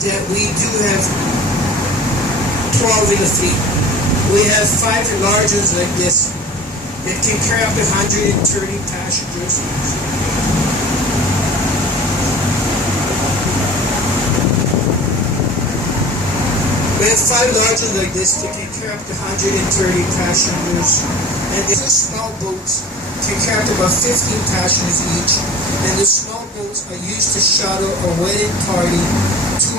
that we do have 12 in the fleet. We have 5 large ones like this that can carry up to 130 passengers. We have 5 large ones like this that can carry up to 130 passengers. And the small boats can carry up to about 15 passengers each. And the small boats are used to shuttle a wedding party to